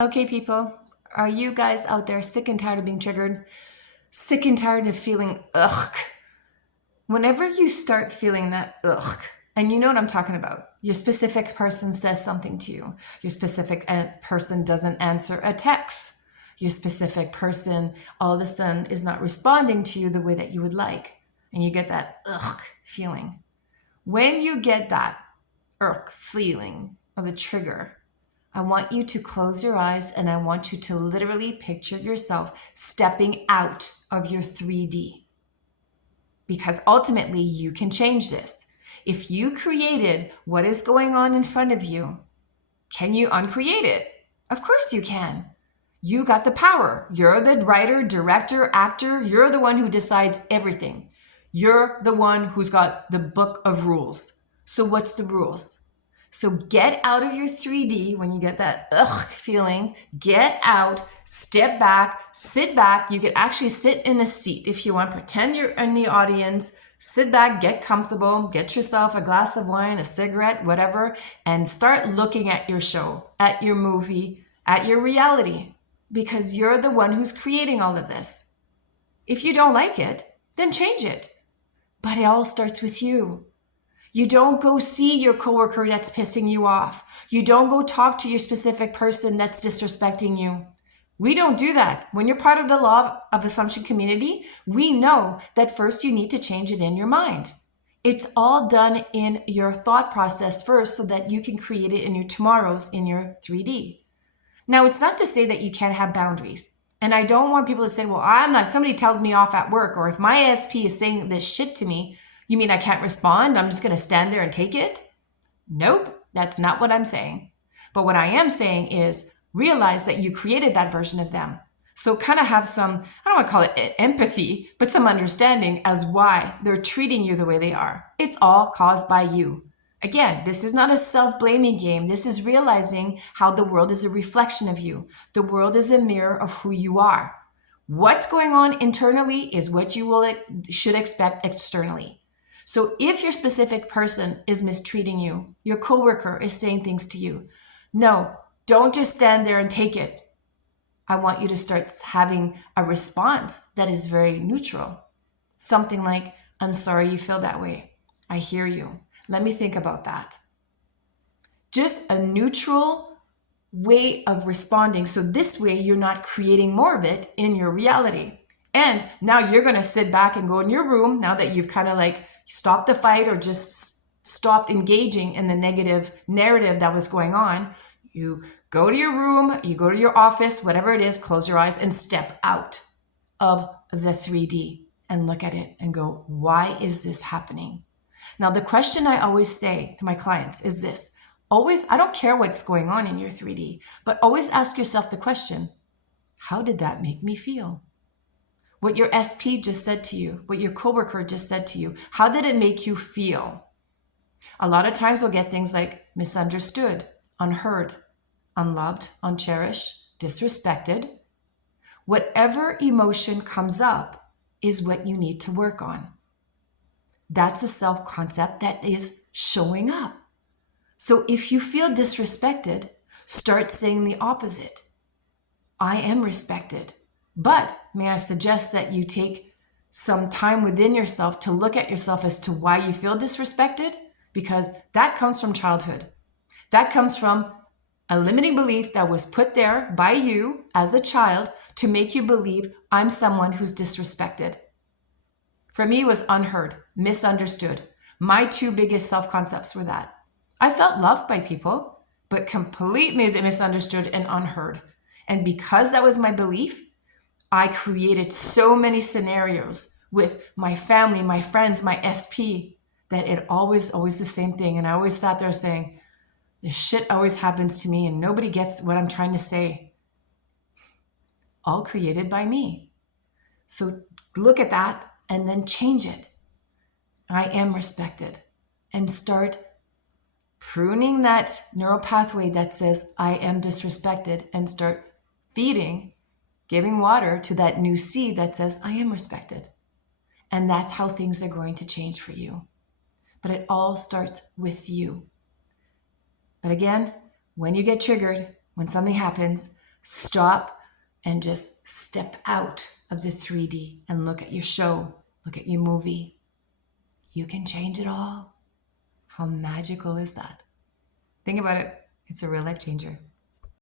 Okay, people, are you guys out there sick and tired of being triggered? Sick and tired of feeling ugh? Whenever you start feeling that ugh, and you know what I'm talking about, your specific person says something to you, your specific person doesn't answer a text, your specific person all of a sudden is not responding to you the way that you would like, and you get that ugh feeling. When you get that ugh feeling of the trigger, I want you to close your eyes and I want you to literally picture yourself stepping out of your 3D, because ultimately you can change this. If you created what is going on in front of you, can you uncreate it? Of course you can. You got the power. You're the writer, director, actor. You're the one who decides everything. You're the one who's got the book of rules. So what's the rules? So get out of your 3D when you get that ugh feeling. Get out, step back, sit back. You could actually sit in a seat if you want. Pretend you're in the audience. Sit back, get comfortable, get yourself a glass of wine, a cigarette, whatever, and start looking at your show, at your movie, at your reality, because you're the one who's creating all of this. If you don't like it, then change it. But it all starts with you. You don't go see your coworker that's pissing you off. You don't go talk to your specific person that's disrespecting you. We don't do that. When you're part of the law of assumption community, we know that first you need to change it in your mind. It's all done in your thought process first so that you can create it in your tomorrows in your 3D. Now, it's not to say that you can't have boundaries. And I don't want people to say, well, I'm not, somebody tells me off at work, or if my ASP is saying this shit to me, you mean I can't respond? I'm just going to stand there and take it? Nope, that's not what I'm saying. But what I am saying is realize that you created that version of them. So kind of have some, I don't want to call it empathy, but some understanding as why they're treating you the way they are. It's all caused by you. Again, this is not a self-blaming game. This is realizing how the world is a reflection of you. The world is a mirror of who you are. What's going on internally is what you should expect externally. So if your specific person is mistreating you, your coworker is saying things to you, no, don't just stand there and take it. I want you to start having a response that is very neutral. Something like, I'm sorry you feel that way. I hear you. Let me think about that. Just a neutral way of responding. So this way you're not creating more of it in your reality. And now you're going to sit back and go in your room now that you've kind of like stopped the fight or just stopped engaging in the negative narrative that was going on. You go to your room, you go to your office, whatever it is, close your eyes and step out of the 3D and look at it and go, why is this happening? Now, the question I always say to my clients is this. Always, I don't care what's going on in your 3D, but always ask yourself the question, how did that make me feel? What your SP just said to you, what your coworker just said to you, how did it make you feel? A lot of times we'll get things like misunderstood, unheard, unloved, uncherished, disrespected. Whatever emotion comes up is what you need to work on. That's a self-concept that is showing up. So if you feel disrespected, start saying the opposite. I am respected. But may I suggest that you take some time within yourself to look at yourself as to why you feel disrespected? Because that comes from childhood. That comes from a limiting belief that was put there by you as a child to make you believe I'm someone who's disrespected. For me, it was unheard, misunderstood. My two biggest self-concepts were that. I felt loved by people, but completely misunderstood and unheard. And because that was my belief, I created so many scenarios with my family, my friends, my SP, that it always the same thing. And I always sat there saying, this shit always happens to me and nobody gets what I'm trying to say. All created by me. So look at that and then change it. I am respected. And start pruning that neural pathway that says I am disrespected and start feeding, giving water to that new seed that says I am respected. And that's how things are going to change for you. But it all starts with you. But again, when you get triggered, when something happens, Stop and just step out of the 3D and look at your show, look at your movie. You can change it all. How magical is that? Think about it. It's a real life changer.